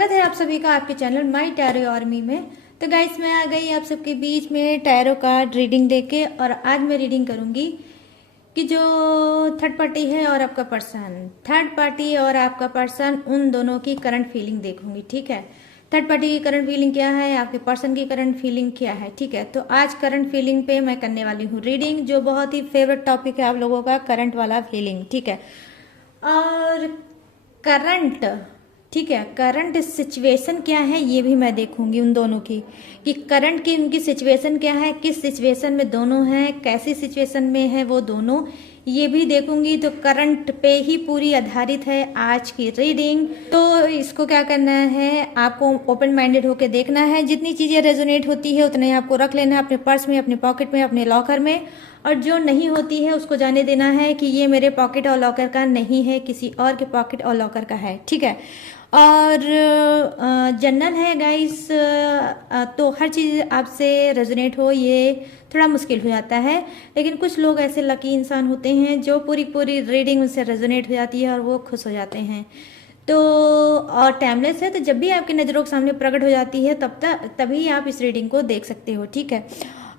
स्वागत है आप सभी का आपके चैनल माई टैरो आर्मी में। तो गाइस मैं आ गई आप सबके बीच में टैरो कार्ड रीडिंग लेके, और आज मैं रीडिंग करूंगी कि जो थर्ड पार्टी है और आपका पर्सन, थर्ड पार्टी और आपका पर्सन, उन दोनों की करंट फीलिंग देखूंगी। ठीक है, थर्ड पार्टी की करंट फीलिंग क्या है, आपके पर्सन की करंट फीलिंग क्या है। ठीक है, तो आज करंट फीलिंग पे मैं करने वाली हूँ रीडिंग, जो बहुत ही फेवरेट टॉपिक है आप लोगों का, करंट वाला फीलिंग। ठीक है, और करंट, ठीक है, करंट सिचुएशन क्या है ये भी मैं देखूंगी उन दोनों की, कि करंट की उनकी सिचुएशन क्या है, किस सिचुएशन में दोनों हैं, कैसी सिचुएशन में है वो दोनों, ये भी देखूंगी। तो करंट पे ही पूरी आधारित है आज की रीडिंग। तो इसको क्या करना है, आपको ओपन माइंडेड होकर देखना है। जितनी चीजें रेजोनेट होती है उतने आपको रख लेना है अपने पर्स में, अपने पॉकेट में, अपने लॉकर में, और जो नहीं होती है उसको जाने देना है कि ये मेरे पॉकेट और लॉकर का नहीं है, किसी और के पॉकेट और लॉकर का है। ठीक है, और जनरल है गाइस, तो हर चीज़ आपसे रेजोनेट हो ये थोड़ा मुश्किल हो जाता है, लेकिन कुछ लोग ऐसे लकी इंसान होते हैं जो पूरी पूरी रीडिंग उनसे रेजोनेट हो जाती है और वो खुश हो जाते हैं। तो और टाइमलेस है, तो जब भी आपकी नज़रों के सामने प्रकट हो जाती है तभी आप इस रीडिंग को देख सकते हो। ठीक है,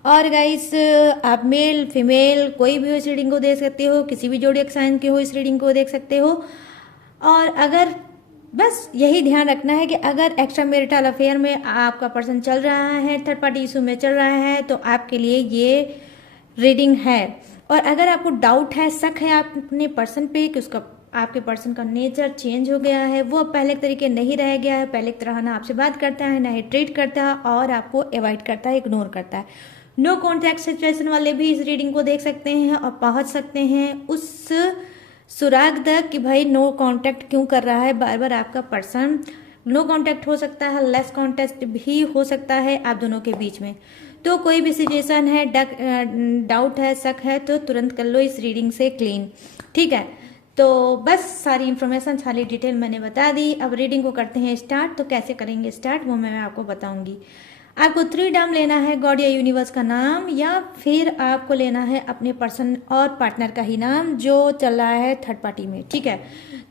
और गाइस आप मेल फीमेल कोई भी हो इस रीडिंग को देख सकते हो, किसी भी जोडिएक साइन के हो इस रीडिंग को देख सकते हो। और अगर बस यही ध्यान रखना है कि अगर एक्स्ट्रा मैरिटल अफेयर में आपका पर्सन चल रहा है, थर्ड पार्टी इशू में चल रहा है, तो आपके लिए ये रीडिंग है। और अगर आपको डाउट है, शक है अपने पर्सन पे कि उसका, आपके पर्सन का नेचर चेंज हो गया है, वो अब पहले के तरीके नहीं रह गया है, पहले की तरह ना आपसे बात करता है, ना ही ट्रीट करता है, और आपको अवॉइड करता है, इग्नोर करता है, नो कॉन्टैक्ट सिचुएशन वाले भी इस रीडिंग को देख सकते हैं और पहुंच सकते हैं उस सुराग तक कि भाई नो कांटेक्ट क्यों कर रहा है बार बार आपका पर्सन। नो कांटेक्ट हो सकता है, लेस कांटेक्ट भी हो सकता है आप दोनों के बीच में। तो कोई भी सिचुएशन है, डाउट है, शक है, तो तुरंत कर लो इस रीडिंग से क्लीन। ठीक है, तो बस सारी इंफॉर्मेशन, सारी डिटेल मैंने बता दी। अब रीडिंग को करते हैं स्टार्ट। तो कैसे करेंगे स्टार्ट वो मैं आपको बताऊंगी। आपको 3 नाम लेना है, गॉड या यूनिवर्स का नाम, या फिर आपको लेना है अपने पर्सन और पार्टनर का ही नाम जो चल रहा है थर्ड पार्टी में। ठीक है,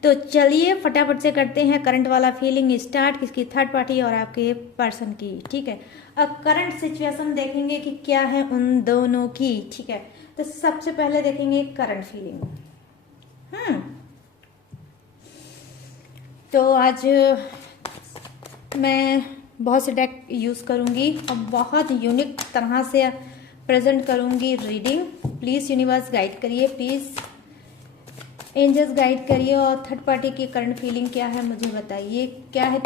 तो चलिए फटाफट से करते हैं करंट वाला फीलिंग स्टार्ट, किसकी, थर्ड पार्टी और आपके पर्सन की। ठीक है, अब करंट सिचुएशन देखेंगे कि क्या है उन दोनों की। ठीक है, तो सबसे पहले देखेंगे करंट फीलिंग। तो आज मैं बहुत से डेक यूज़ करूँगी और बहुत यूनिक तरह से प्रेजेंट करूँगी रीडिंग। प्लीज़ यूनिवर्स गाइड करिए, प्लीज़ एंजल्स गाइड करिए, और थर्ड पार्टी की करंट फीलिंग क्या है मुझे बताइए। क्या है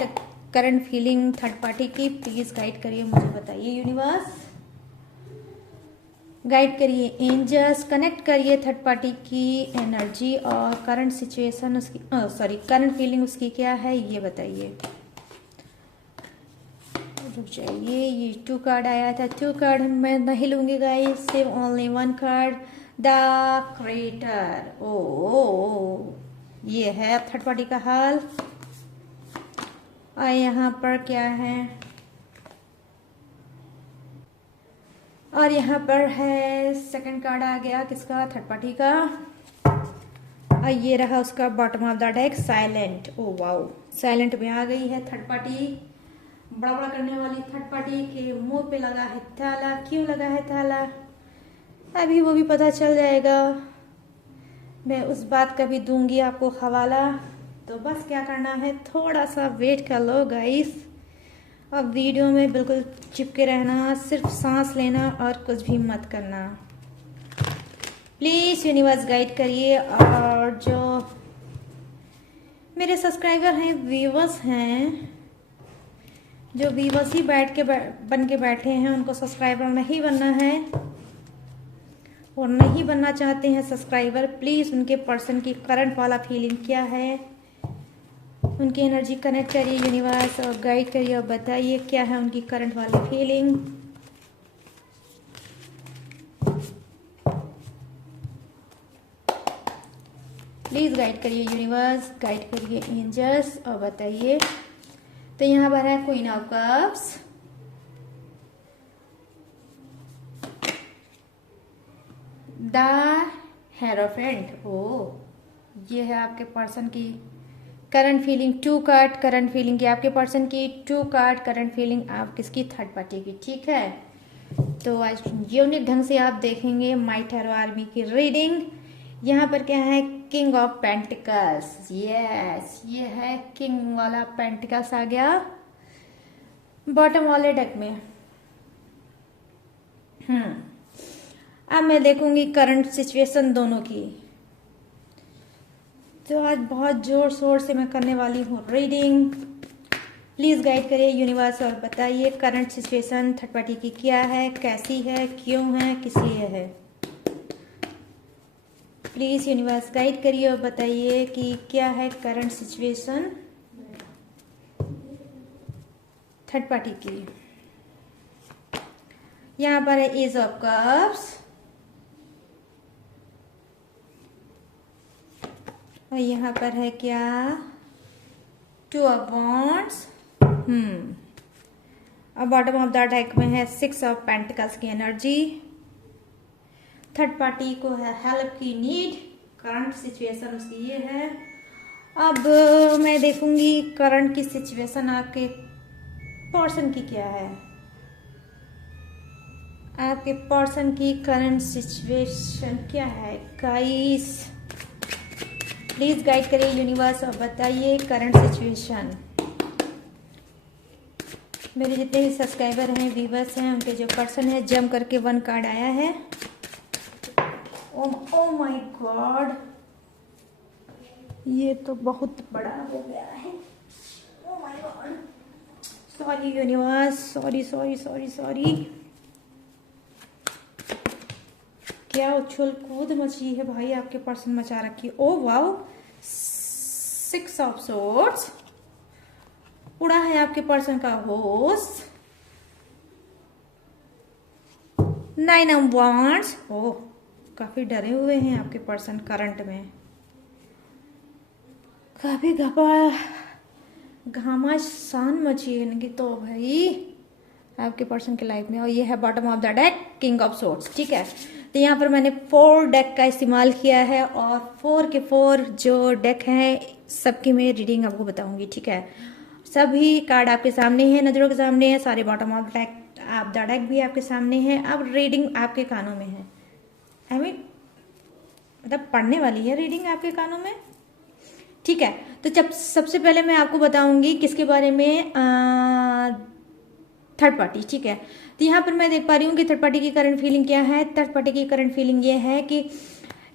करंट फीलिंग थर्ड पार्टी की, प्लीज़ गाइड करिए, मुझे बताइए यूनिवर्स, गाइड करिए एंजल्स, कनेक्ट करिए थर्ड पार्टी की एनर्जी और करंट सिचुएशन उसकी, करंट फीलिंग उसकी क्या है ये बताइए। रुक जाइए, ये 2 कार्ड आया था, 2 कार्ड मैं नहीं लूंगी गाइस, सिर्फ ओनली 1 कार्ड, द क्रिएटर। ओ, ये है थर्ड पार्टी का हाल। और यहाँ पर क्या है, और यहाँ पर है सेकंड कार्ड आ गया किसका, थर्ड पार्टी का, और ये रहा उसका bottom of the deck, silent. Oh wow, silent में आ गई है थर्ड पार्टी। बड़ा बड़ा करने वाली थर्ड पार्टी के मुंह पे लगा है ताला। क्यों लगा है ताला अभी वो भी पता चल जाएगा, मैं उस बात का भी दूंगी आपको हवाला। तो बस क्या करना है, थोड़ा सा वेट कर लो गाइस, अब वीडियो में बिल्कुल चिपके रहना, सिर्फ सांस लेना और कुछ भी मत करना। प्लीज यूनिवर्स गाइड करिए। और जो मेरे सब्सक्राइबर हैं, व्यूवर्स हैं, जो व्यूवर्स ही बन के बैठे हैं, उनको सब्सक्राइबर नहीं बनना है और नहीं बनना चाहते हैं सब्सक्राइबर, प्लीज़ उनके पर्सन की करंट वाला फीलिंग क्या है, उनकी एनर्जी कनेक्ट करिए यूनिवर्स और गाइड करिए और बताइए क्या है उनकी करंट वाली फीलिंग। प्लीज़ गाइड करिए यूनिवर्स, गाइड करिए एंजल्स और बताइए। तो यहाँ पर है queen of cups, the hierophant. ओ, ये है आपके पर्सन की current feeling 2 card, current feeling की आपके पर्सन की 2 कार्ड, करंट फीलिंग आप किसकी थर्ड पार्टी की। ठीक है, तो आज यूनिक ढंग से आप देखेंगे माय टैरो आर्मी की रीडिंग। यहाँ पर क्या है, किंग ऑफ पेंटिकल्स। यस, ये है किंग वाला पेंटिकल्स आ गया बॉटम वाले डेक में। अब मैं देखूंगी करंट सिचुएशन दोनों की। तो आज बहुत जोर शोर से मैं करने वाली हूँ रीडिंग। प्लीज गाइड करिए यूनिवर्स और बताइए करंट सिचुएशन थर्ड पार्टी की क्या है, कैसी है, क्यों है, किस लिए है। प्लीज यूनिवर्स गाइड करिए और बताइए कि क्या है करंट सिचुएशन थर्ड पार्टी की। यहाँ पर है एज ऑफ कप्स और यहाँ पर है क्या, 2 ऑफ वॉन्ड्स। और बॉटम ऑफ द डेक में है 6 ऑफ पेंटिकल्स की एनर्जी। थर्ड पार्टी को है हेल्प की नीड, करंट सिचुएशन उसकी ये है। अब मैं देखूंगी करंट की सिचुएशन आपके पर्सन की क्या है। आपके पर्सन की करंट सिचुएशन क्या है गाइस, प्लीज गाइड करिए यूनिवर्स और बताइए करंट सिचुएशन। मेरे जितने भी सब्सक्राइबर हैं, व्यूवर्स हैं, उनके जो पर्सन है जम करके 1 कार्ड आया है। ओ माय गॉड, ये तो बहुत बड़ा हो गया है। Oh my God, sorry universe, sorry sorry sorry sorry. क्या उछल कूद मची है भाई, आपके पर्सन मचा रखी। ओ वाओ, 6 ऑफ सोर्ड्स उड़ा है आपके पर्सन का होश। 9 ऑफ वांड्स। ओह, काफी डरे हुए हैं आपके पर्सन करंट में, काफी घमासान मची है इनकी तो भाई आपके पर्सन की लाइफ में। और ये है bottom of the deck king of swords. ठीक है, तो यहाँ पर मैंने 4 डेक का इस्तेमाल किया है और 4 के 4 जो डेक हैं सबकी मैं रीडिंग आपको बताऊंगी। ठीक है, सभी कार्ड आपके सामने हैं, नजरों के सामने है, सारे बॉटम ऑफ डेक आप द डेक भी आपके सामने हैं। अब रीडिंग आपके कानों में है, मतलब पढ़ने वाली है रीडिंग आपके कानों में। ठीक है, तो जब सबसे पहले मैं आपको बताऊंगी किसके बारे में, थर्ड पार्टी। ठीक है, तो यहाँ पर मैं देख पा रही हूँ कि थर्ड पार्टी की करंट फीलिंग क्या है। थर्ड पार्टी की करंट फीलिंग ये है कि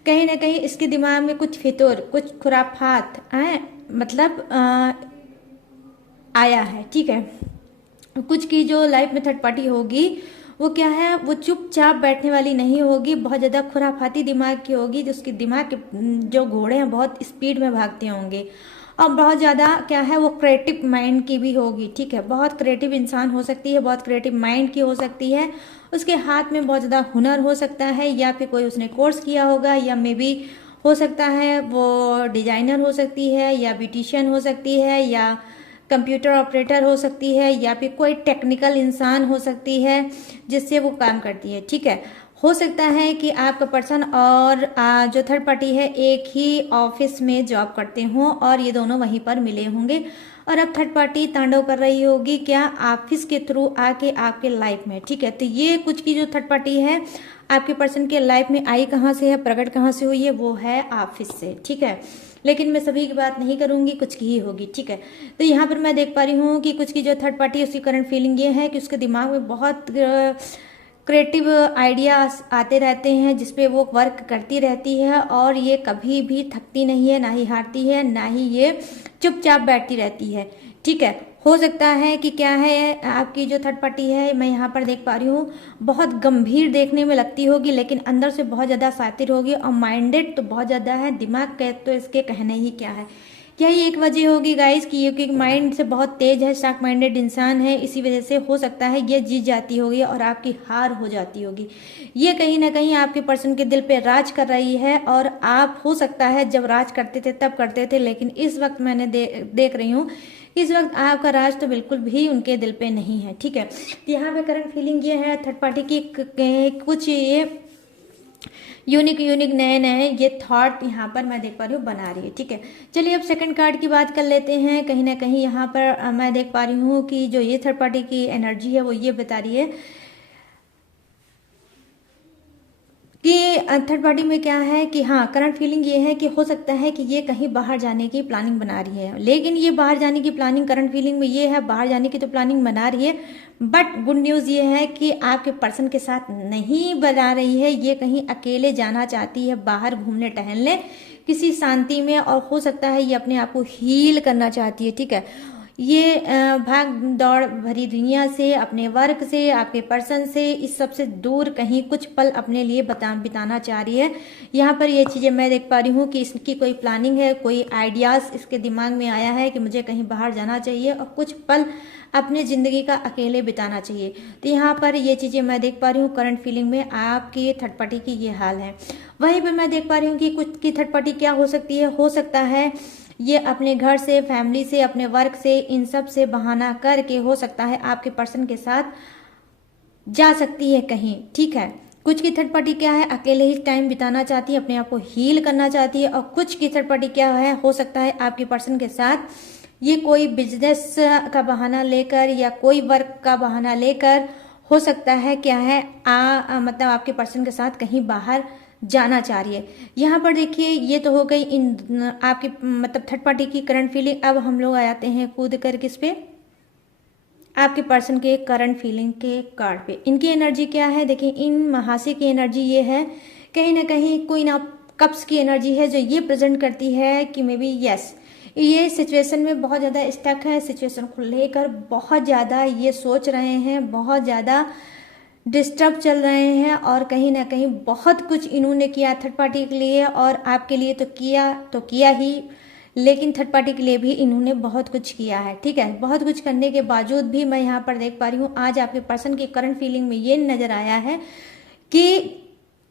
कहीं ना कहीं इसके दिमाग में कुछ फितूर, कुछ खुराफात मतलब आया है। ठीक है, कुछ की जो लाइफ में थर्ड पार्टी होगी वो क्या है, वो चुपचाप बैठने वाली नहीं होगी, बहुत ज़्यादा खुराफाती दिमाग की होगी। जो उसके दिमाग के जो घोड़े हैं बहुत स्पीड में भागते होंगे और बहुत ज़्यादा क्या है, वो क्रिएटिव माइंड की भी होगी। ठीक है, बहुत क्रिएटिव इंसान हो सकती है, बहुत क्रिएटिव माइंड की हो सकती है। उसके हाथ में बहुत ज़्यादा हुनर हो सकता है, या फिर कोई उसने कोर्स किया होगा, या मे बी हो सकता है वो डिजाइनर हो सकती है, या ब्यूटिशियन हो सकती है, या कंप्यूटर ऑपरेटर हो सकती है, या फिर कोई टेक्निकल इंसान हो सकती है जिससे वो काम करती है। ठीक है, हो सकता है कि आपका पर्सन और जो थर्ड पार्टी है एक ही ऑफिस में जॉब करते हों और ये दोनों वहीं पर मिले होंगे और अब थर्ड पार्टी तांडव कर रही होगी क्या, ऑफिस के थ्रू आके आपके लाइफ में। ठीक है, तो ये कुछ की जो थर्ड पार्टी है आपके पर्सन के लाइफ में आई कहाँ से है, प्रकट कहाँ से हुई है, वो है ऑफिस से। ठीक है, लेकिन मैं सभी की बात नहीं करूंगी, कुछ की ही होगी। ठीक है, तो यहाँ पर मैं देख पा रही हूँ कि कुछ की जो थर्ड पार्टी है उसकी करंट फीलिंग ये है कि उसके दिमाग में बहुत क्रिएटिव आइडियाज आते रहते हैं जिसपे वो वर्क करती रहती है और ये कभी भी थकती नहीं है, ना ही हारती है, ना ही ये चुपचाप बैठती रहती है। ठीक है, हो सकता है कि क्या है आपकी जो थर्ड पार्टी है, मैं यहाँ पर देख पा रही हूँ बहुत गंभीर देखने में लगती होगी लेकिन अंदर से बहुत ज़्यादा शातिर होगी और माइंडेड तो बहुत ज़्यादा है, दिमाग के तो इसके कहने ही क्या है। यही एक वजह होगी गाइस कि ये माइंड से बहुत तेज है, शार्प माइंडेड इंसान है, इसी वजह से हो सकता है ये जीत जाती होगी और आपकी हार हो जाती होगी। ये कहीं ना कहीं आपके पर्सन के दिल पे राज कर रही है और आप हो सकता है जब राज करते थे तब करते थे, लेकिन इस वक्त मैंने देख रही हूँ इस वक्त आपका राज तो बिल्कुल भी उनके दिल पे नहीं है। ठीक है, यहाँ पे करंट फीलिंग ये है थर्ड पार्टी की कुछ ये यूनिक यूनिक नए नए ये थॉट यहाँ पर मैं देख पा रही हूँ बना रही है। ठीक है, चलिए अब सेकंड कार्ड की बात कर लेते हैं। कहीं ना कहीं यहाँ पर मैं देख पा रही हूँ कि जो ये थर्ड पार्टी की एनर्जी है वो ये बता रही है कि थर्ड पार्टी में क्या है कि हाँ, करंट फीलिंग ये है कि हो सकता है कि ये कहीं बाहर जाने की प्लानिंग बना रही है। लेकिन ये बाहर जाने की प्लानिंग करंट फीलिंग में ये है, बाहर जाने की तो प्लानिंग बना रही है, बट गुड न्यूज़ ये है कि आपके पर्सन के साथ नहीं बना रही है। ये कहीं अकेले जाना चाहती है, बाहर घूमने टहलने किसी शांति में, और हो सकता है ये अपने आप को हील करना चाहती है। ठीक है, ये भाग दौड़ भरी दुनिया से, अपने वर्क से, आपके पर्सन से, इस सब से दूर कहीं कुछ पल अपने लिए बिताना चाह रही है। यहाँ पर ये चीज़ें मैं देख पा रही हूँ कि इसकी कोई प्लानिंग है, कोई आइडियाज़ इसके दिमाग में आया है कि मुझे कहीं बाहर जाना चाहिए और कुछ पल अपने ज़िंदगी का अकेले बिताना चाहिए। तो यहाँ पर ये चीज़ें मैं देख पा रही हूँ करंट फीलिंग में आपकी थर्ड पार्टी की ये हाल है। वहीं पर मैं देख पा रही हूँ कि कुछ की थर्ड पार्टी क्या हो सकती है। हो सकता है ये अपने घर से, फैमिली से, अपने वर्क से, इन सब से बहाना करके हो सकता है आपके पर्सन के साथ जा सकती है कहीं। ठीक है, कुछ की थर्ड पार्टी क्या है, अकेले ही टाइम बिताना चाहती है, अपने आप को हील करना चाहती है। और कुछ की थर्ड पार्टी क्या है, हो सकता है आपके पर्सन के साथ ये कोई बिजनेस का बहाना लेकर या कोई वर्क का बहाना लेकर हो सकता है क्या है मतलब आपके पर्सन के साथ कहीं बाहर जाना चाह रही है। यहाँ पर देखिए ये तो हो गई इन आपकी मतलब थर्ड पार्टी की करंट फीलिंग। अब हम लोग आ जाते हैं कूद कर किस पे, आपके पर्सन के करंट फीलिंग के कार्ड पे। इनकी एनर्जी क्या है, देखिए इन महाशय की एनर्जी ये है, कहीं ना कहीं क्वीन ऑफ कप्स की एनर्जी है, जो ये प्रेजेंट करती है कि मे बी यस ये सिचुएशन में बहुत ज़्यादा स्टक है, सिचुएशन को लेकर बहुत ज़्यादा ये सोच रहे हैं, बहुत ज़्यादा डिस्टर्ब चल रहे हैं, और कहीं ना कहीं बहुत कुछ इन्होंने किया थर्ड पार्टी के लिए, और आपके लिए तो किया ही, लेकिन थर्ड पार्टी के लिए भी इन्होंने बहुत कुछ किया है। ठीक है, बहुत कुछ करने के बावजूद भी मैं यहाँ पर देख पा रही हूँ आज आपके पर्सन की करंट फीलिंग में ये नज़र आया है कि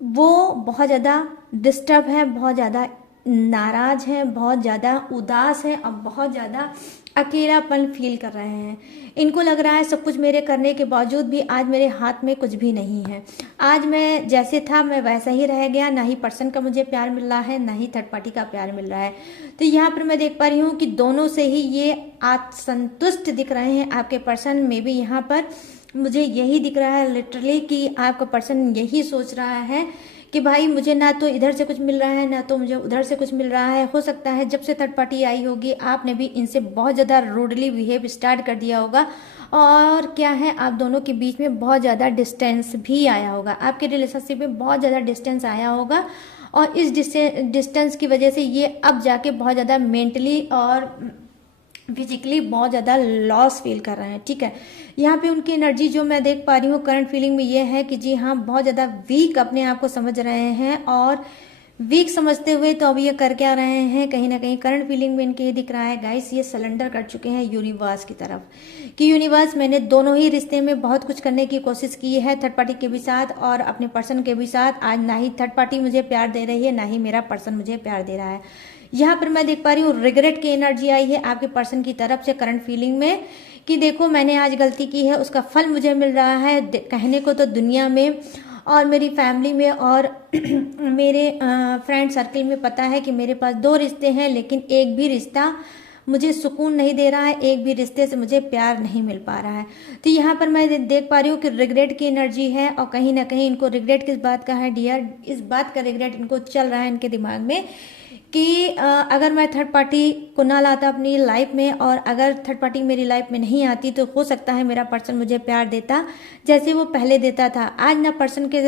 वो बहुत ज़्यादा डिस्टर्ब है, बहुत ज़्यादा नाराज है, बहुत ज़्यादा उदास है और बहुत ज़्यादा अकेलापन फील कर रहे हैं। इनको लग रहा है सब कुछ मेरे करने के बावजूद भी आज मेरे हाथ में कुछ भी नहीं है, आज मैं जैसे था मैं वैसा ही रह गया, ना ही पर्सन का मुझे प्यार मिल रहा है, ना ही थर्ड पार्टी का प्यार मिल रहा है। तो यहाँ पर मैं देख पा रही हूँ कि दोनों से ही ये असंतुष्ट दिख रहे हैं आपके पर्सन में भी। यहाँ पर मुझे यही दिख रहा है लिटरली कि आपका पर्सन यही सोच रहा है कि भाई मुझे ना तो इधर से कुछ मिल रहा है, ना तो मुझे उधर से कुछ मिल रहा है। हो सकता है जब से थर्ड पार्टी आई होगी आपने भी इनसे बहुत ज़्यादा रूडली बिहेव स्टार्ट कर दिया होगा, और क्या है आप दोनों के बीच में बहुत ज़्यादा डिस्टेंस भी आया होगा, आपके रिलेशनशिप में बहुत ज़्यादा डिस्टेंस आया होगा, और इस डिस्टेंस की वजह से ये अब जाके बहुत ज़्यादा मेंटली और फिजिकली बहुत ज़्यादा लॉस फील कर रहे हैं। ठीक है, यहाँ पे उनकी एनर्जी जो मैं देख पा रही हूँ करंट फीलिंग में ये है कि जी हाँ बहुत ज़्यादा वीक अपने आप को समझ रहे हैं, और वीक समझते हुए तो अब ये कर क्या रहे हैं, कहीं ना कहीं करंट फीलिंग में इनके ये दिख रहा है गाइस, ये सरेंडर कर चुके हैं यूनिवर्स की तरफ कि यूनिवर्स मैंने दोनों ही रिश्ते में बहुत कुछ करने की कोशिश की है, थर्ड पार्टी के भी साथ और अपने पर्सन के भी साथ। आज ना ही थर्ड पार्टी मुझे प्यार दे रही है, ना ही मेरा पर्सन मुझे प्यार दे रहा है। यहाँ पर मैं देख पा रही हूँ रिग्रेट की एनर्जी आई है आपके पर्सन की तरफ से करंट फीलिंग में कि देखो मैंने आज गलती की है, उसका फल मुझे मिल रहा है। कहने को तो दुनिया में और मेरी फैमिली में और मेरे फ्रेंड सर्कल में पता है कि मेरे पास 2 रिश्ते हैं, लेकिन एक भी रिश्ता मुझे सुकून नहीं दे रहा है, एक भी रिश्ते से मुझे प्यार नहीं मिल पा रहा है। तो यहाँ पर मैं देख पा रही हूँ कि रिग्रेट की एनर्जी है, और कहीं ना कहीं इनको रिग्रेट किस बात का है डियर, इस बात का रिग्रेट इनको चल रहा है इनके दिमाग में कि अगर मैं थर्ड पार्टी को ना लाता अपनी लाइफ में, और अगर थर्ड पार्टी मेरी लाइफ में नहीं आती तो हो सकता है मेरा पर्सन मुझे प्यार देता जैसे वो पहले देता था। आज ना पर्सन के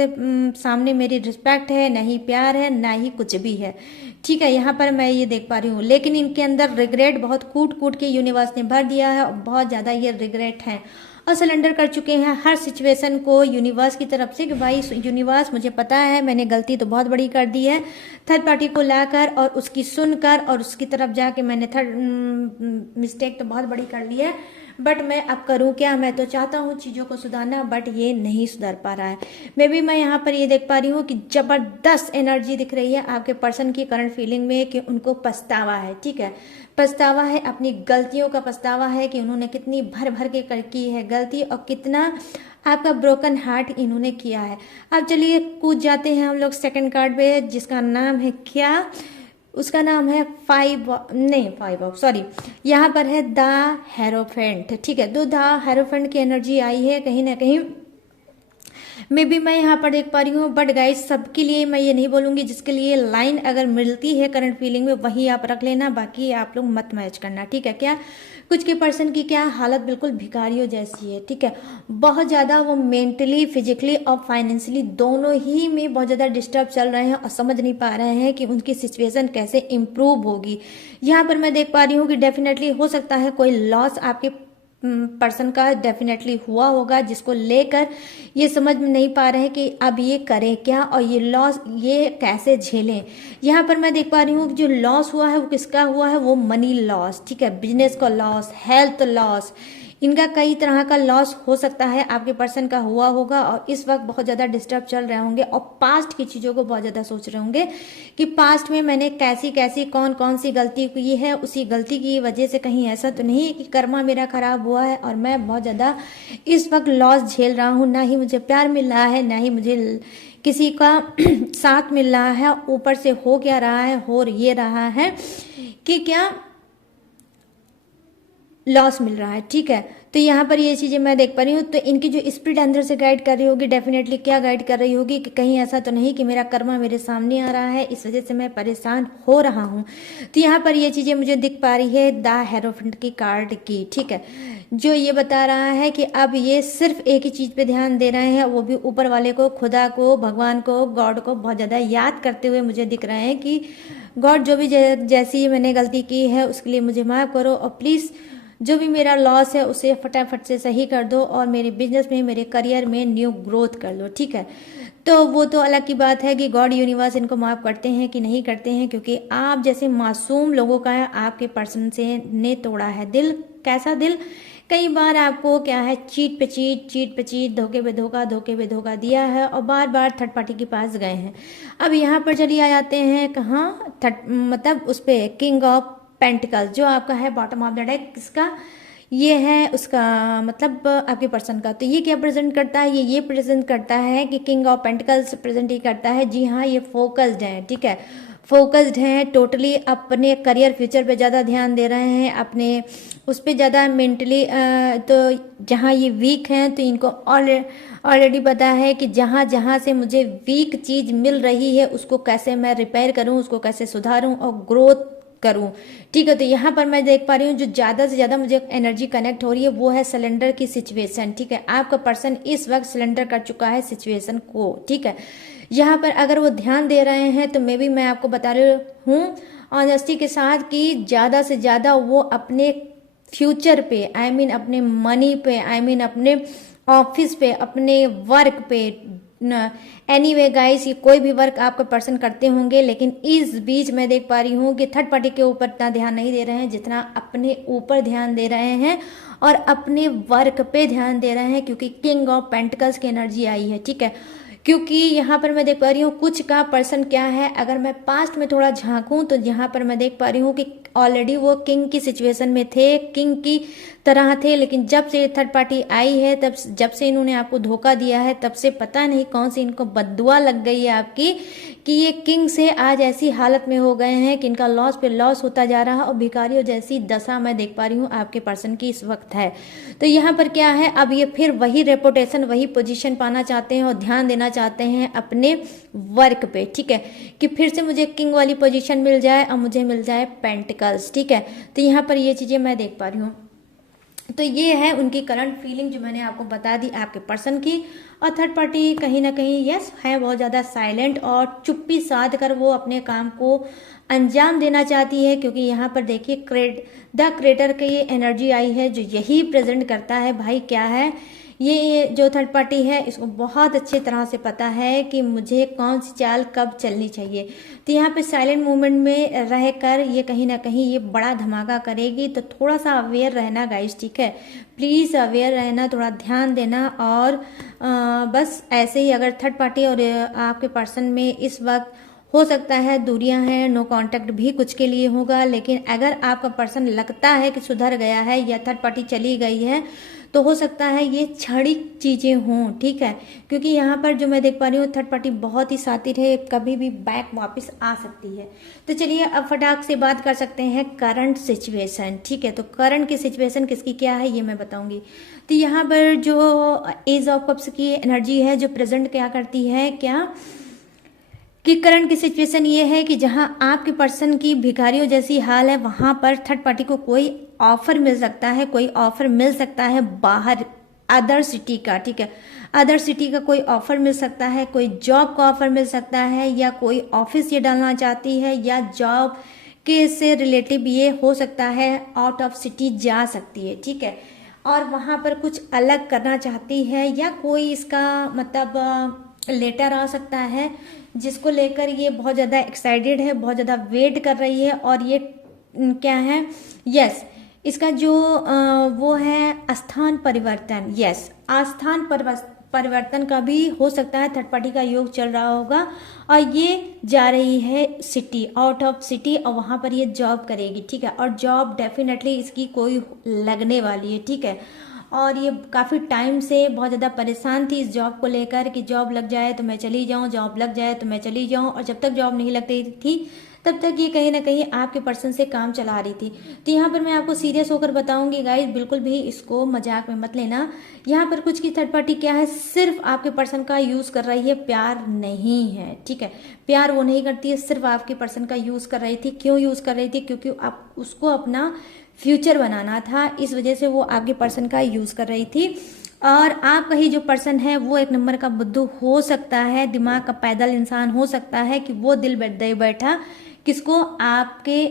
सामने मेरी रिस्पेक्ट है, ना ही प्यार है, ना ही कुछ भी है। ठीक है, यहाँ पर मैं ये देख पा रही हूँ, लेकिन इनके अंदर रिग्रेट बहुत कूट कूट के यूनिवर्स ने भर दिया है, और बहुत ज़्यादा ये रिग्रेट है और सरेंडर कर चुके हैं हर सिचुएशन को यूनिवर्स की तरफ से कि भाई यूनिवर्स मुझे पता है मैंने गलती तो बहुत बड़ी कर दी है, थर्ड पार्टी को लाकर और उसकी सुनकर और उसकी तरफ जाके मैंने थर्ड मिस्टेक तो बहुत बड़ी कर ली है, बट मैं अब करूँ क्या, मैं तो चाहता हूँ चीज़ों को सुधारना, बट ये नहीं सुधर पा रहा है। मे बी मैं यहाँ पर ये देख पा रही हूँ कि ज़बरदस्त एनर्जी दिख रही है आपके पर्सन की करंट फीलिंग में कि उनको पछतावा है, ठीक है, पछतावा है, अपनी गलतियों का पछतावा है कि उन्होंने कितनी भर भर के की है गलती और कितना आपका ब्रोकन हार्ट इन्होंने किया है। अब चलिए कूद जाते हैं हम लोग सेकंड कार्ड पे, जिसका नाम है क्या, उसका नाम है फाइव ऑफ सॉरी, यहाँ पर है द हेरोफेंट, ठीक है। तो द हेरोफेंट की एनर्जी आई है कहीं ना कहीं, मे बी मैं यहाँ पर देख पा रही हूँ, बट गाइस सबके लिए मैं ये नहीं बोलूंगी, जिसके लिए लाइन अगर मिलती है करंट फीलिंग में वही आप रख लेना, बाकी आप लोग मत मैच करना, ठीक है। क्या कुछ के पर्सन की क्या हालत बिल्कुल भिखारियों जैसी है, ठीक है, बहुत ज़्यादा वो मेंटली फिजिकली और फाइनेंशियली दोनों ही में बहुत ज़्यादा डिस्टर्ब चल रहे हैं और समझ नहीं पा रहे हैं कि उनकी सिचुएशन कैसे इम्प्रूव होगी। यहाँ पर मैं देख पा रही हूँ कि डेफिनेटली हो सकता है कोई लॉस आपके पर्सन का डेफिनेटली हुआ होगा, जिसको लेकर ये समझ में नहीं पा रहे कि अब ये करें क्या और ये लॉस ये कैसे झेलें। यहाँ पर मैं देख पा रही हूँ कि जो लॉस हुआ है वो किसका हुआ है, वो मनी लॉस, ठीक है, बिजनेस का लॉस, हेल्थ लॉस, इनका कई तरह का लॉस हो सकता है आपके पर्सन का हुआ होगा और इस वक्त बहुत ज़्यादा डिस्टर्ब चल रहे होंगे और पास्ट की चीज़ों को बहुत ज़्यादा सोच रहे होंगे कि पास्ट में मैंने कैसी कैसी कौन कौन सी गलती की है, उसी गलती की वजह से कहीं ऐसा तो नहीं कि कर्मा मेरा खराब हुआ है और मैं बहुत ज़्यादा इस वक्त लॉस झेल रहा हूँ, ना ही मुझे प्यार मिल रहा है, ना ही मुझे किसी का साथ मिल रहा है, ऊपर से हो क्या रहा है, हो ये रहा है कि क्या लॉस मिल रहा है, ठीक है। तो यहाँ पर ये चीज़ें मैं देख पा रही हूँ। तो इनकी जो स्पिरिट अंदर से गाइड कर रही होगी, डेफिनेटली क्या गाइड कर रही होगी कि कहीं ऐसा तो नहीं कि मेरा कर्मा मेरे सामने आ रहा है, इस वजह से मैं परेशान हो रहा हूँ। तो यहाँ पर ये चीज़ें मुझे दिख पा रही है द हेरोफेंट की कार्ड की, ठीक है, जो ये बता रहा है कि अब ये सिर्फ एक ही चीज़ पे ध्यान दे रहे हैं, वो भी ऊपर वाले को, खुदा को, भगवान को, गॉड को बहुत ज़्यादा याद करते हुए मुझे दिख रहे हैं कि गॉड जो भी जैसी मैंने गलती की है उसके लिए मुझे माफ़ करो और प्लीज़ जो भी मेरा लॉस है उसे फटाफट से सही कर दो और मेरे बिजनेस में, मेरे करियर में न्यू ग्रोथ कर दो, ठीक है। तो वो तो अलग की बात है कि गॉड यूनिवर्स इनको माफ़ करते हैं कि नहीं करते हैं, क्योंकि आप जैसे मासूम लोगों का आपके पर्सन से ने तोड़ा है दिल। कैसा दिल? कई बार आपको क्या है, चीट पे चीट, धोखे पे धोखा, धोखे पे धोखा दिया है और बार बार थर्ड पार्टी के पास गए हैं। अब यहाँ पर चलिए आ जाते हैं कहाँ, मतलब उस पर किंग ऑफ पेंटिकल जो आपका है बॉटम ऑफ द डेक, किसका ये है, उसका मतलब आपके पर्सन का। तो ये क्या प्रेजेंट करता है, ये प्रेजेंट करता है कि किंग ऑफ पेंटिकल्स प्रेजेंट ही करता है, जी हाँ, ये फोकस्ड है, ठीक है, फोकस्ड हैं, टोटली अपने करियर फ्यूचर पे ज़्यादा ध्यान दे रहे हैं, अपने उस पर ज़्यादा मेंटली। तो जहाँ ये वीक हैं तो इनको ऑलरेडी पता है कि जहाँ जहाँ से मुझे वीक चीज़ मिल रही है उसको कैसे मैं रिपेयर करूँ, उसको कैसे सुधारूँ और ग्रोथ करूं, ठीक है। तो यहाँ पर मैं देख पा रही हूँ जो ज़्यादा से ज़्यादा मुझे एनर्जी कनेक्ट हो रही है वो है सिलेंडर की सिचुएशन, ठीक है। आपका पर्सन इस वक्त सिलेंडर कर चुका है सिचुएशन को, ठीक है। यहाँ पर अगर वो ध्यान दे रहे हैं तो मे बी मैं आपको बता रही हूँ ऑनेस्टी के साथ कि ज़्यादा से ज़्यादा वो अपने फ्यूचर पे, आई मीन अपने मनी पे, आई मीन अपने ऑफिस पे, अपने वर्क पे, एनीवे गाइस, ये कोई भी वर्क आपका पर्सन करते होंगे, लेकिन इस बीच मैं देख पा रही हूँ कि थर्ड पार्टी के ऊपर इतना ध्यान नहीं दे रहे हैं जितना अपने ऊपर ध्यान दे रहे हैं और अपने वर्क पे ध्यान दे रहे हैं, क्योंकि किंग ऑफ पेंटिकल्स की एनर्जी आई है, ठीक है। क्योंकि यहाँ पर मैं देख पा रही हूँ कुछ का पर्सन क्या है, अगर मैं पास्ट में थोड़ा झांकूं तो यहाँ पर मैं देख पा रही हूँ कि ऑलरेडी वो किंग की सिचुएशन में थे, किंग की तरह थे, लेकिन जब से थर्ड पार्टी आई है, तब जब से इन्होंने आपको धोखा दिया है, तब से पता नहीं कौन सी इनको बद्दुआ लग गई है आपकी कि ये किंग से आज ऐसी हालत में हो गए हैं कि इनका लॉस पे लॉस होता जा रहा है और भिखारियों जैसी दशा मैं देख पा रही हूँ आपके पर्सन की इस वक्त है। तो यहाँ पर क्या है, अब ये फिर वही रेपुटेशन, वही पोजीशन पाना चाहते हैं और ध्यान देना चाहते हैं अपने वर्क पे, ठीक है, कि फिर से मुझे किंग वाली पोजीशन मिल जाए और मुझे मिल जाए पेंटिकल्स, ठीक है। तो यहाँ पर ये चीज़ें मैं देख पा रही हूँ। तो ये है उनकी करंट फीलिंग जो मैंने आपको बता दी आपके पर्सन की। और थर्ड पार्टी कहीं ना कहीं यस है बहुत ज़्यादा साइलेंट और चुप्पी साध कर वो अपने काम को अंजाम देना चाहती है, क्योंकि यहाँ पर देखिए द क्रिएटर की ये एनर्जी आई है जो यही प्रेजेंट करता है भाई क्या है, ये जो थर्ड पार्टी है इसको बहुत अच्छे तरह से पता है कि मुझे कौन सी चाल कब चलनी चाहिए। तो यहाँ पे साइलेंट मूवमेंट में रहकर ये कहीं ना कहीं ये बड़ा धमाका करेगी। तो थोड़ा सा अवेयर रहना गाइस, ठीक है, प्लीज़ अवेयर रहना, थोड़ा ध्यान देना। और बस ऐसे ही अगर थर्ड पार्टी और आपके पर्सन में इस वक्त हो सकता है दूरियां हैं, नो कांटेक्ट भी कुछ के लिए होगा, लेकिन अगर आपका पर्सन लगता है कि सुधर गया है या थर्ड पार्टी चली गई है तो हो सकता है ये क्षणिक चीजें हों, ठीक है, क्योंकि यहाँ पर जो मैं देख पा रही हूँ थर्ड पार्टी बहुत ही शातिर है, कभी भी बैक वापस आ सकती है। तो चलिए अब फटाक से बात कर सकते हैं करंट सिचुएशन, ठीक है। तो करंट की सिचुएशन किसकी क्या है ये मैं बताऊंगी। तो यहाँ पर जो एज ऑफ कप्स की एनर्जी है जो प्रेजेंट क्या करती है, क्या कि करंट की सिचुएशन ये है कि जहां आपके पर्सन की भिखारियों जैसी हाल है वहां पर थर्ड पार्टी को कोई ऑफर मिल सकता है, कोई ऑफर मिल सकता है बाहर अदर सिटी का, ठीक है, अदर सिटी का कोई ऑफर मिल सकता है, कोई जॉब का ऑफर मिल सकता है, या कोई ऑफिस ये डालना चाहती है, या जॉब के से रिलेटिव ये हो सकता है आउट ऑफ सिटी जा सकती है, ठीक है, और वहां पर कुछ अलग करना चाहती है, या कोई इसका मतलब लेटर आ सकता है जिसको लेकर ये बहुत ज़्यादा एक्साइटेड है, बहुत ज़्यादा वेट कर रही है। और ये क्या है, यस, इसका जो वो है स्थान परिवर्तन, यस, आस्थान परिवर्तन का भी हो सकता है, थर्ड पार्टी का योग चल रहा होगा और ये जा रही है सिटी, आउट ऑफ सिटी, और वहां पर ये जॉब करेगी, ठीक है, और जॉब डेफिनेटली इसकी कोई लगने वाली है, ठीक है। और ये काफ़ी टाइम से बहुत ज़्यादा परेशान थी इस जॉब को लेकर कि जॉब लग जाए तो मैं चली जाऊँ, जॉब लग जाए तो मैं चली जाऊँ, और जब तक जॉब नहीं लगती थी तब तक ये कहीं ना कहीं आपके पर्सन से काम चला रही थी। तो यहाँ पर मैं आपको सीरियस होकर बताऊंगी गाइस, बिल्कुल भी इसको मजाक में मत लेना। यहाँ पर कुछ की थर्ड पार्टी क्या है, सिर्फ आपके पर्सन का यूज़ कर रही है, प्यार नहीं है, ठीक है, प्यार वो नहीं करती है, सिर्फ आपके पर्सन का यूज़ कर रही थी। क्यों यूज़ कर रही थी, क्योंकि आप उसको अपना फ्यूचर बनाना था, इस वजह से वो आपके पर्सन का यूज़ कर रही थी। और आपका ही जो पर्सन है वो एक नंबर का बुद्धू हो सकता है, दिमाग का पैदल इंसान हो सकता है कि वो दिल दे बैठा किसको, आपके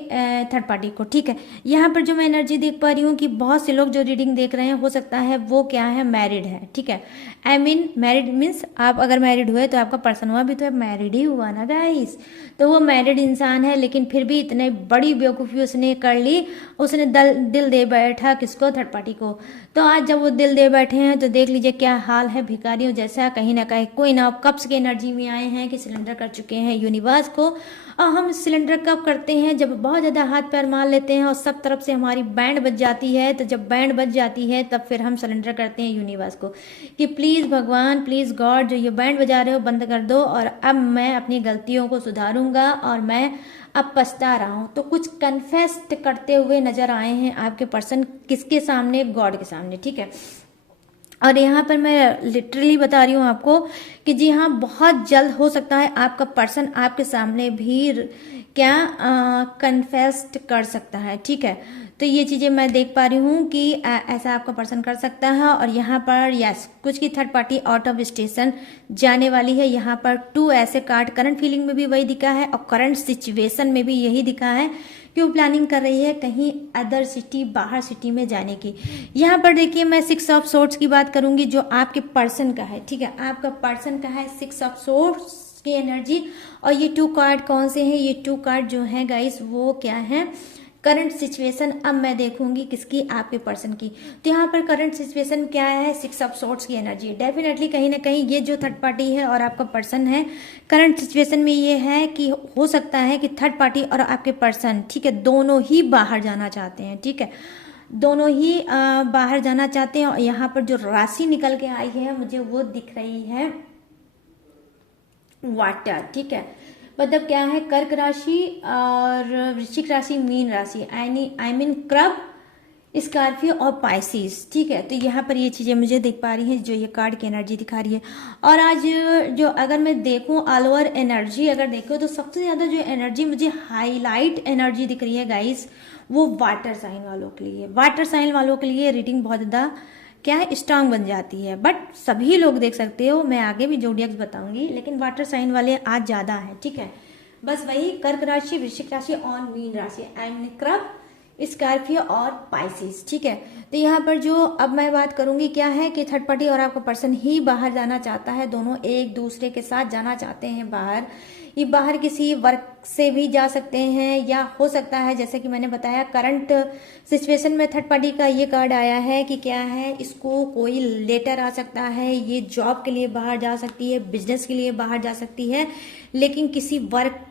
थर्ड पार्टी को, ठीक है। यहाँ पर जो मैं एनर्जी देख पा रही हूँ कि बहुत से लोग जो रीडिंग देख रहे हैं हो सकता है वो क्या है, मैरिड है, ठीक है। आई मीन मैरिड मीन्स आप अगर मैरिड हुए तो आपका पर्सन हुआ भी तो मैरिड ही हुआ ना गाइस। तो वो मैरिड इंसान है, लेकिन फिर भी इतने बड़ी बेवकूफ़ी उसने कर ली, उसने दिल दे बैठा किसको, थर्ड पार्टी को। तो आज जब वो दिल दे बैठे हैं तो देख लीजिए क्या हाल है भिखारियों जैसा, कहीं ना कहीं कोई ना कब्ज की एनर्जी में आए हैं कि सिलेंडर कर चुके हैं यूनिवर्स को। और हम सिलेंडर कब करते हैं, जब बहुत ज़्यादा हाथ पैर मार लेते हैं और सब तरफ से हमारी बैंड बज जाती है। तो जब बैंड बज जाती है तब फिर हम सरेंडर करते हैं यूनिवर्स को कि प्लीज़ भगवान, प्लीज़ गॉड, जो ये बैंड बजा रहे हो बंद कर दो, और अब मैं अपनी गलतियों को सुधारूंगा और मैं अब पछता रहा हूँ। तो कुछ कन्फेस्ट करते हुए नजर आए हैं आपके पर्सन, किसके सामने, गॉड के सामने, ठीक है। और यहाँ पर मैं लिटरली बता रही हूँ आपको कि जी हाँ, बहुत जल्द हो सकता है आपका पर्सन आपके सामने भी क्या कन्फेस्ट कर सकता है, ठीक है। तो ये चीज़ें मैं देख पा रही हूँ कि ऐसा आपका पर्सन कर सकता है। और यहाँ पर यस, कुछ की third party out of station जाने वाली है। यहाँ पर 2 ऐसे कार्ड, करंट फीलिंग में भी वही दिखा है और करंट सिचुएशन में भी यही दिखा है कि वो प्लानिंग कर रही है कहीं अदर सिटी, बाहर सिटी में जाने की। यहाँ पर देखिए मैं 6 ऑफ सोर्ड्स की बात करूंगी जो आपके पर्सन का है, ठीक है, आपका पर्सन का है 6 ऑफ सोर्ड्स की एनर्जी। और ये 2 कार्ड कौन से हैं, ये 2 कार्ड जो है गाइस वो क्या है, करंट सिचुएशन। अब मैं देखूंगी किसकी, आपके पर्सन की। तो यहाँ पर करंट सिचुएशन क्या है, 6 ऑफ सोर्ड्स की एनर्जी। डेफिनेटली कहीं ना कहीं ये जो थर्ड पार्टी है और आपका पर्सन है, करंट सिचुएशन में ये है कि हो सकता है कि थर्ड पार्टी और आपके पर्सन, ठीक है, दोनों ही बाहर जाना चाहते हैं, ठीक है, दोनों ही बाहर जाना चाहते हैं। और यहाँ पर जो राशि निकल के आई है मुझे वो दिख रही है वाटर, ठीक है, मतलब क्या है, कर्क राशि और वृश्चिक राशि, मीन राशि, आई मीन क्रब, स्कॉर्पियो और पाइसिस, ठीक है। तो यहाँ पर ये चीजें मुझे दिख पा रही हैं जो ये कार्ड की एनर्जी दिखा रही है। और आज जो अगर मैं देखूं ऑल ओवर एनर्जी अगर देखूं तो सबसे ज्यादा जो एनर्जी मुझे हाईलाइट एनर्जी दिख रही है गाइस वो वाटर साइन वालों के लिए। वाटर साइन वालों के लिए रीडिंग बहुत ज्यादा क्या है, स्ट्रांग बन जाती है। बट सभी लोग देख सकते हो, मैं आगे भी जोडियक्स बताऊंगी, लेकिन वाटर साइन वाले आज ज्यादा है, ठीक है। बस वही कर्क राशि, वृश्चिक राशि और मीन राशि, एंड क्रब, स्कॉर्पियो और पाइसिस, ठीक है। तो यहाँ पर जो अब मैं बात करूंगी क्या है कि थर्ड पार्टी और आपका पर्सन ही बाहर जाना चाहता है, दोनों एक दूसरे के साथ जाना चाहते हैं बाहर। ये बाहर किसी वर्क से भी जा सकते हैं, या हो सकता है जैसे कि मैंने बताया करंट सिचुएशन में थर्ड पार्टी का ये कार्ड आया है कि क्या है, इसको कोई लेटर आ सकता है, ये जॉब के लिए बाहर जा सकती है, बिजनेस के लिए बाहर जा सकती है, लेकिन किसी वर्क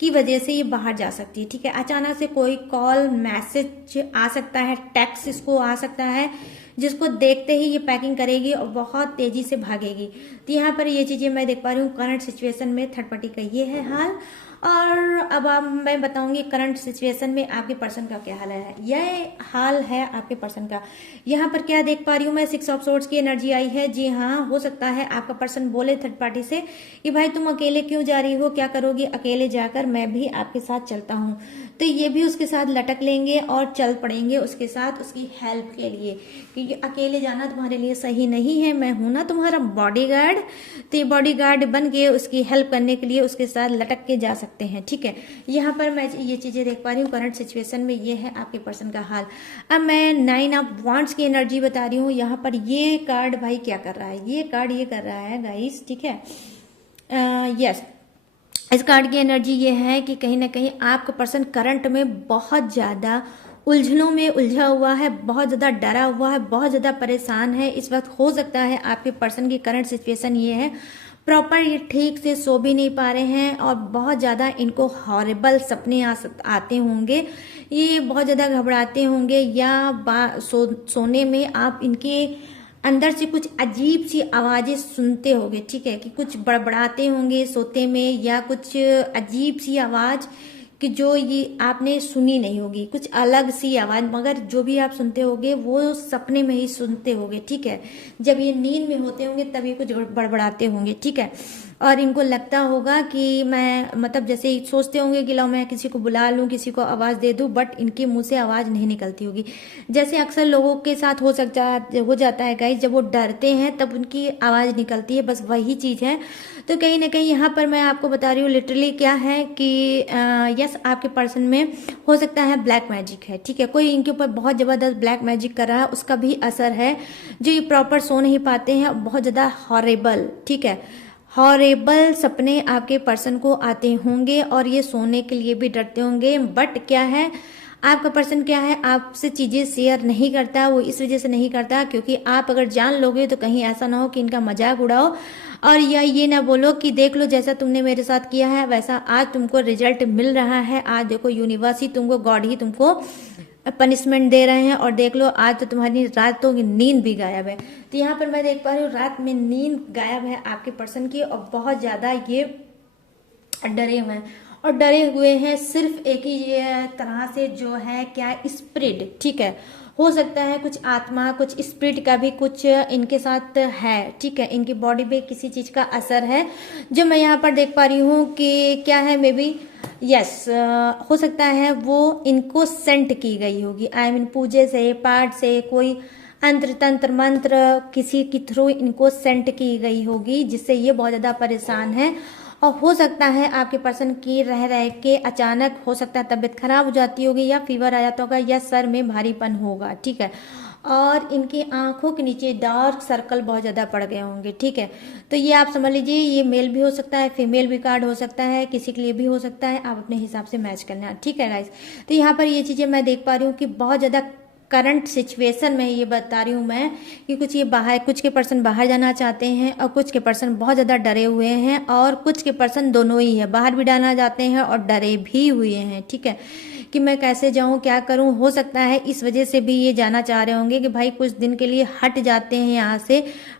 की वजह से ये बाहर जा सकती है, ठीक है। अचानक से कोई कॉल मैसेज आ सकता है, टेक्स्ट इसको आ सकता है, जिसको देखते ही ये पैकिंग करेगी और बहुत तेजी से भागेगी। तो यहाँ पर ये चीजें मैं देख पा रही हूँ करंट सिचुएशन में थर्ड पार्टी का ये है हाल। और अब मैं बताऊंगी करंट सिचुएशन में आपके पर्सन का क्या हाल है। यह हाल है आपके पर्सन का। यहाँ पर क्या देख पा रही हूँ मैं, 6 ऑफ सोर्ड्स की एनर्जी आई है। जी हाँ, हो सकता है आपका पर्सन बोले थर्ड पार्टी से कि भाई तुम अकेले क्यों जा रही हो, क्या करोगी अकेले जाकर, मैं भी आपके साथ चलता हूँ। तो ये भी उसके साथ लटक लेंगे और चल पड़ेंगे उसके साथ उसकी हेल्प के लिए, क्योंकि अकेले जाना तुम्हारे लिए सही नहीं है, मैं हूं ना तुम्हारा बॉडीगार्ड। तो ये बॉडीगार्ड बन के उसकी हेल्प करने के लिए उसके साथ लटक के जा सकते हैं, ठीक है। यहाँ पर मैं ये चीजें देख पा रही हूँ करंट सिचुएशन में, ये है आपके पर्सन का हाल। अब मैं 9 ऑफ वांड्स की एनर्जी बता रही हूँ। यहाँ पर ये कार्ड भाई क्या कर रहा है, ये कार्ड ये कर रहा है गाइस, ठीक है। यस, इस कार्ड की एनर्जी ये है कि कहीं ना कहीं आपका पर्सन करंट में बहुत ज्यादा उलझनों में उलझा हुआ है, बहुत ज्यादा डरा हुआ है, बहुत ज्यादा परेशान है इस वक्त। हो सकता है आपके पर्सन की करंट सिचुएशन ये है, प्रॉपर ये ठीक से सो भी नहीं पा रहे हैं और बहुत ज्यादा इनको हॉरिबल सपने आते होंगे, ये बहुत ज्यादा घबराते होंगे, या सोने में आप इनके अंदर से कुछ अजीब सी आवाजें सुनते होंगे, ठीक है, कि कुछ बड़बड़ाते होंगे सोते में, या कुछ अजीब सी आवाज कि जो ये आपने सुनी नहीं होगी, कुछ अलग सी आवाज, मगर जो भी आप सुनते होगे वो सपने में ही सुनते होगे, ठीक है। जब ये नींद में होते होंगे तब ये कुछ बड़बड़ाते होंगे, ठीक है। और इनको लगता होगा कि मैं मतलब जैसे सोचते होंगे कि लो मैं किसी को बुला लूं, किसी को आवाज दे दूं, बट इनके मुंह से आवाज नहीं निकलती होगी। जैसे अक्सर लोगों के साथ हो जाता है गाइस, जब वो डरते हैं तब उनकी आवाज निकलती है, बस वही चीज है। तो कहीं ना कहीं यहाँ पर मैं आपको बता रही हूँ लिटरली क्या है कि यस, आपके पर्सन में हो सकता है ब्लैक मैजिक है, ठीक है। कोई इनके ऊपर बहुत जबरदस्त ब्लैक मैजिक कर रहा है, उसका भी असर है, जो ये प्रॉपर सो नहीं पाते हैं, बहुत ज्यादा हॉरेबल, ठीक है, हॉरेबल सपने आपके पर्सन को आते होंगे और ये सोने के लिए भी डरते होंगे। बट क्या है, आपका पर्सन क्या है, आपसे चीजें शेयर नहीं करता। वो इस वजह से नहीं करता क्योंकि आप अगर जान लोगे तो कहीं ऐसा ना हो कि इनका मजाक उड़ाओ और या ये ना बोलो कि देख लो जैसा तुमने मेरे साथ किया है वैसा आज तुमको रिजल्ट मिल रहा है, आज देखो यूनिवर्स ही तुमको, गॉड ही तुमको पनिशमेंट दे रहे हैं और देख लो आज तो तुम्हारी रातों की नींद भी गायब है। तो यहाँ पर मैं देख पा रही हूँ रात में नींद गायब है आपके पर्सन की और बहुत ज्यादा ये डरे हुए हैं और डरे हुए हैं सिर्फ एक ही तरह से, जो है क्या, स्पिरिट, ठीक है। हो सकता है कुछ आत्मा, कुछ स्पिरिट का भी कुछ इनके साथ है, ठीक है। इनकी बॉडी पे किसी चीज का असर है जो मैं यहाँ पर देख पा रही हूँ कि क्या है, मे बी यस, हो सकता है वो इनको सेंट की गई होगी, आई मीन पूजे से, पाठ से, कोई अंतर तंत्र मंत्र किसी की थ्रू इनको सेंट की गई होगी जिससे ये बहुत ज्यादा परेशान है। और हो सकता है आपके पर्सन की रह के अचानक हो सकता है तबीयत खराब हो जाती होगी या फीवर आ जाता होगा या सर में भारीपन होगा, ठीक है। और इनकी आंखों के नीचे डार्क सर्कल बहुत ज्यादा पड़ गए होंगे, ठीक है। तो ये आप समझ लीजिए ये मेल भी हो सकता है, फीमेल भी कार्ड हो सकता है, किसी के लिए भी हो सकता है, आप अपने हिसाब से मैच करना, ठीक है गाइस। तो यहाँ पर ये चीजें मैं देख पा रही हूँ कि बहुत ज्यादा करंट सिचुएशन में ये बता रही हूँ मैं कि कुछ के पर्सन बाहर जाना चाहते हैं और कुछ के पर्सन बहुत ज़्यादा डरे हुए हैं और कुछ के पर्सन दोनों ही है, बाहर भी जाना चाहते हैं और डरे भी हुए हैं, ठीक है, कि मैं कैसे जाऊं, क्या करूं। हो सकता है इस वजह से भी ये जाना चाह रहे होंगे कि भाई कुछ दिन के लिए हट जाते हैं यहाँ से,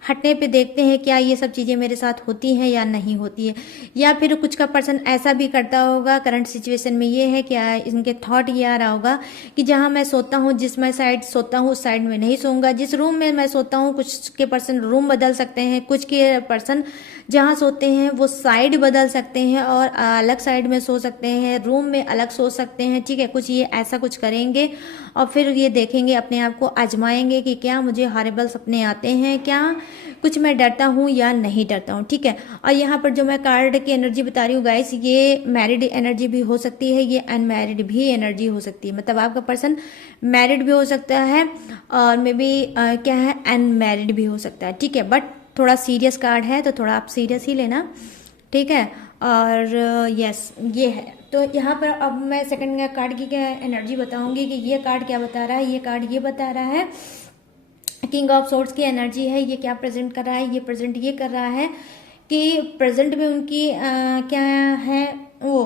हटने पे देखते हैं क्या ये सब चीज़ें मेरे साथ होती हैं या नहीं होती है। या फिर कुछ का पर्सन ऐसा भी करता होगा, करंट सिचुएशन में ये है कि इनके थॉट ये आ रहा होगा कि जहाँ मैं सोता हूँ, जिस मैं साइड सोता हूँ उस साइड में नहीं सोऊंगा, जिस रूम में मैं सोता हूँ, कुछ के पर्सन रूम बदल सकते हैं, कुछ के पर्सन जहाँ सोते हैं वो साइड बदल सकते हैं और अलग साइड में सो सकते हैं, रूम में अलग सो सकते हैं, ठीक है। कुछ ये ऐसा कुछ करेंगे और फिर ये देखेंगे, अपने आप को आजमाएंगे कि क्या मुझे हॉरिबल सपने आते हैं, क्या कुछ मैं डरता हूँ या नहीं डरता हूँ, ठीक है। और यहाँ पर जो मैं कार्ड की एनर्जी बता रही हूँ गाइस, ये मैरिड एनर्जी भी हो सकती है, ये अनमैरिड भी एनर्जी हो सकती है। मतलब आपका पर्सन मैरिड भी हो सकता है और मे बी क्या है, अनमैरिड भी हो सकता है, ठीक है। बट थोड़ा सीरियस कार्ड है तो थोड़ा आप सीरियस ही लेना, ठीक है। और यस ये है। तो यहाँ पर अब मैं सेकंड कार्ड की क्या एनर्जी बताऊंगी कि ये कार्ड क्या बता रहा है। ये कार्ड ये बता रहा है, किंग ऑफ सोर्ड्स की एनर्जी है। ये क्या प्रेजेंट कर रहा है, ये प्रेजेंट ये कर रहा है कि प्रेजेंट में उनकी क्या है वो,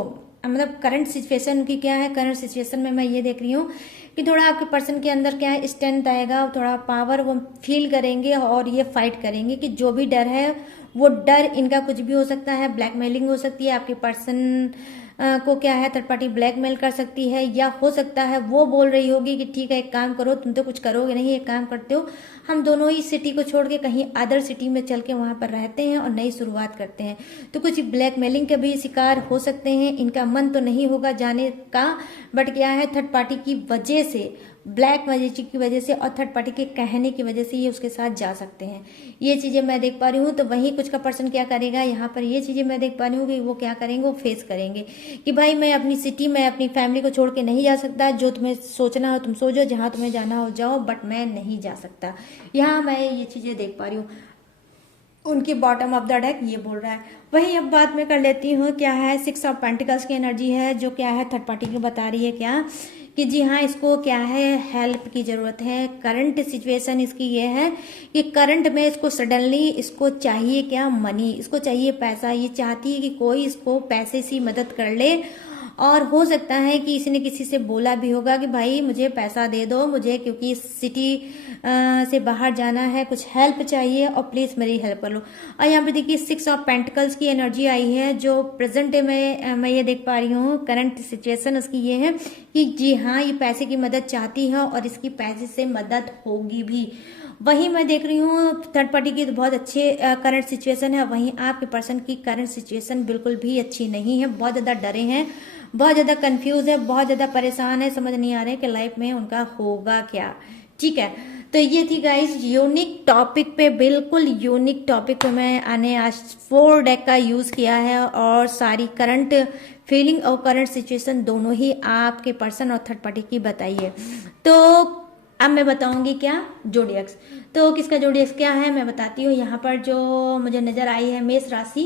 मतलब करंट सिचुएशन उनकी क्या है। करंट सिचुएशन में मैं ये देख रही हूँ कि थोड़ा आपके पर्सन के अंदर क्या है, स्ट्रेंथ आएगा, थोड़ा पावर वो फील करेंगे और ये फाइट करेंगे कि जो भी डर है वो डर इनका कुछ भी हो सकता है। ब्लैकमेलिंग हो सकती है, आपके पर्सन को क्या है, थर्ड पार्टी ब्लैकमेल कर सकती है, या हो सकता है वो बोल रही होगी कि ठीक है एक काम करो, तुम तो कुछ करोगे नहीं, एक काम करते हो, हम दोनों ही सिटी को छोड़ के कहीं अदर सिटी में चल के वहां पर रहते हैं और नई शुरुआत करते हैं। तो कुछ ब्लैकमेलिंग के भी शिकार हो सकते हैं। इनका मन तो नहीं होगा जाने का, बट क्या है, थर्ड पार्टी की वजह से, ब्लैक मैजिक की वजह से और थर्ड पार्टी के कहने की वजह से ये उसके साथ जा सकते हैं। ये चीजें मैं देख पा रही हूँ। तो वहीं कुछ का पर्सन क्या करेगा, यहाँ पर ये चीजें मैं देख पा रही हूँ कि वो क्या करेंगे, वो फेस करेंगे कि भाई मैं अपनी सिटी में अपनी फैमिली को छोड़ के नहीं जा सकता। जो तुम्हें सोचना हो तुम सोचो, जहां तुम्हें जाना हो जाओ, बट मैं नहीं जा सकता। यहाँ मैं ये चीजें देख पा रही हूँ। उनकी बॉटम ऑफ द डेक ये बोल रहा है। वही अब बात मैं कर लेती हूँ, क्या है, 6 ऑफ पेंटिकल्स की एनर्जी है, जो क्या है थर्ड पार्टी को बता रही है क्या कि जी हाँ, इसको क्या है, हेल्प की जरूरत है। करंट सिचुएशन इसकी ये है कि करंट में इसको सडनली इसको चाहिए क्या, मनी, इसको चाहिए पैसा। ये चाहती है कि कोई इसको पैसे से मदद कर ले, और हो सकता है कि किसी ने किसी से बोला भी होगा कि भाई मुझे पैसा दे दो, मुझे क्योंकि सिटी से बाहर जाना है, कुछ हेल्प चाहिए और प्लीज मेरी हेल्प कर लो। और यहाँ पे देखिए 6 ऑफ पेंटिकल्स की एनर्जी आई है, जो प्रेजेंट में मैं ये देख पा रही हूँ। करंट सिचुएशन उसकी ये है कि जी हाँ, ये पैसे की मदद चाहती है और इसकी पैसे से मदद होगी भी। वहीं मैं देख रही हूँ थर्ड पार्टी की तो बहुत अच्छे करंट सिचुएशन है, वहीं आपके पर्सन की करंट सिचुएशन बिल्कुल भी अच्छी नहीं है। बहुत ज्यादा डरे हैं, बहुत ज्यादा कंफ्यूज है, बहुत ज्यादा परेशान है, समझ नहीं आ रहा है कि लाइफ में उनका होगा क्या, ठीक है। तो ये थी गाइस यूनिक टॉपिक पे, बिल्कुल यूनिक टॉपिक पे मैं आज 4 डेक का यूज किया है और सारी करंट फीलिंग और करंट सिचुएशन दोनों ही आपके पर्सन और थर्ड पार्टी की बताई है। तो अब मैं बताऊंगी क्या, जोडियक्स। तो किसका जोडियक्स क्या है मैं बताती हूँ। यहाँ पर जो मुझे नजर आई है, मेष राशि,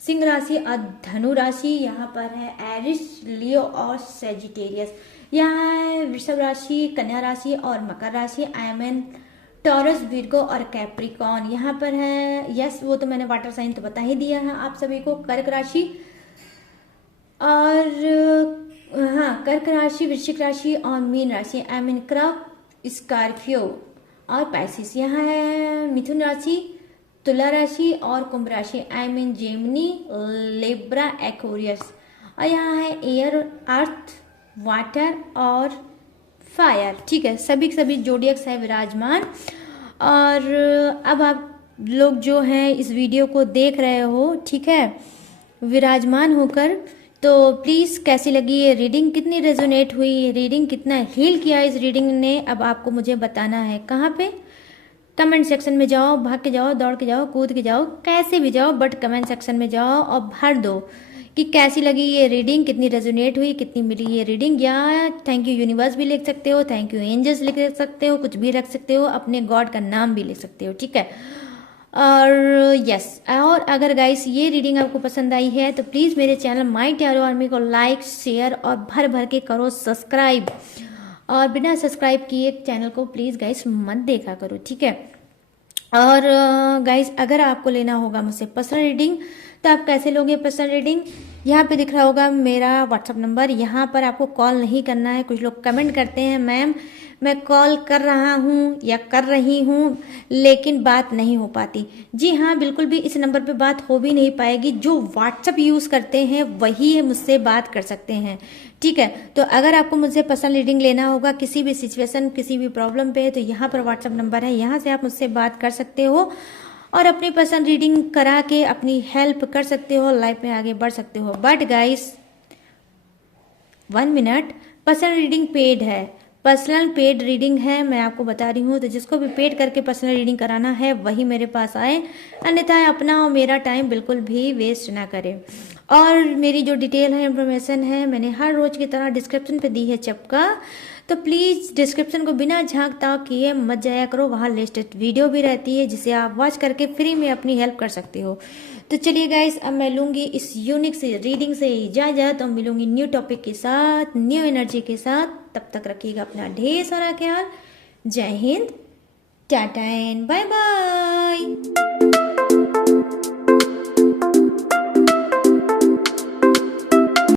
सिंह राशि और धनु राशि। यहाँ पर है एरिस, लियो और सेजिटेरियस। यहाँ है वृषभ राशि, कन्या राशि और मकर राशि। आई मीन टॉरस, विर्गो और कैप्रिकॉन। यहाँ पर है यस, वो तो मैंने वाटर साइन तो बता ही दिया है आप सभी को। कर्क राशि और हाँ, कर्क राशि, वृश्चिक राशि और मीन राशि। आई मीन क्रॉप, स्कॉर्पियो और पैसिस। यहाँ है मिथुन राशि, तुला राशि और कुंभ राशि। I mean Gemini, Libra, Aquarius. और यहाँ है एयर, अर्थ, वाटर और फायर, ठीक है। सभी जोडियक्स है विराजमान। और अब आप लोग जो हैं इस वीडियो को देख रहे हो, ठीक है, विराजमान होकर, तो प्लीज कैसी लगी ये रीडिंग, कितनी रेजोनेट हुई रीडिंग, कितना हील किया इस रीडिंग ने, अब आपको मुझे बताना है। कहाँ पे, कमेंट सेक्शन में जाओ, भाग के जाओ, दौड़ के जाओ, कूद के जाओ, कैसे भी जाओ, बट कमेंट सेक्शन में जाओ और भर दो कि कैसी लगी ये रीडिंग, कितनी रेजोनेट हुई, कितनी मिली ये रीडिंग। या थैंक यू यूनिवर्स भी लिख सकते हो, थैंक यू एंजल्स लिख सकते हो, कुछ भी रख सकते हो, अपने गॉड का नाम भी लिख सकते हो, ठीक है। और यस, और अगर गाइस ये रीडिंग आपको पसंद आई है तो प्लीज मेरे चैनल माई टैरो आर्मी को लाइक, शेयर और भर भर के करो सब्सक्राइब, और बिना सब्सक्राइब किए चैनल को प्लीज गाइस मत देखा करो, ठीक है। और गाइस अगर आपको लेना होगा मुझसे पर्सनल रीडिंग तो आप कैसे लोगे पर्सनल रीडिंग, यहाँ पे दिख रहा होगा मेरा व्हाट्सअप नंबर। यहाँ पर आपको कॉल नहीं करना है। कुछ लोग कमेंट करते हैं मैम मैं कॉल कर रहा हूँ या कर रही हूँ लेकिन बात नहीं हो पाती। जी हाँ, बिल्कुल भी इस नंबर पे बात हो भी नहीं पाएगी। जो व्हाट्सअप यूज़ करते हैं वही मुझसे बात कर सकते हैं, ठीक है। तो अगर आपको मुझसे पर्सनल रीडिंग लेना होगा किसी भी सिचुएशन, किसी भी प्रॉब्लम पे, तो यहाँ पर व्हाट्सअप नंबर है, यहाँ से आप मुझसे बात कर सकते हो। और अपनी पर्सनल रीडिंग करा के अपनी हेल्प कर सकते हो, लाइफ में आगे बढ़ सकते हो। But guys 1 minute, personal reading paid है, पर्सनल पेड रीडिंग है, मैं आपको बता रही हूँ। तो जिसको भी पेड करके पर्सनल रीडिंग कराना है वही मेरे पास आए, अन्यथा अपना और मेरा टाइम बिल्कुल भी वेस्ट ना करे। और मेरी जो डिटेल है, इन्फॉर्मेशन है, मैंने हर रोज की तरह डिस्क्रिप्शन पे दी है चपका, तो प्लीज़ डिस्क्रिप्शन को बिना झांक ताक किए मत जाया करो, वहाँ लेटेस्ट वीडियो भी रहती है जिसे आप वॉच करके फ्री में अपनी हेल्प कर सकते हो। तो चलिए गाइस, अब मैं लूँगी इस यूनिक से रीडिंग से इजाज़त और मिलूंगी न्यू टॉपिक के साथ, न्यू एनर्जी के साथ। तब तक रखिएगा अपना ढेर सारा ख्याल। Jai Hind, tata and bye bye.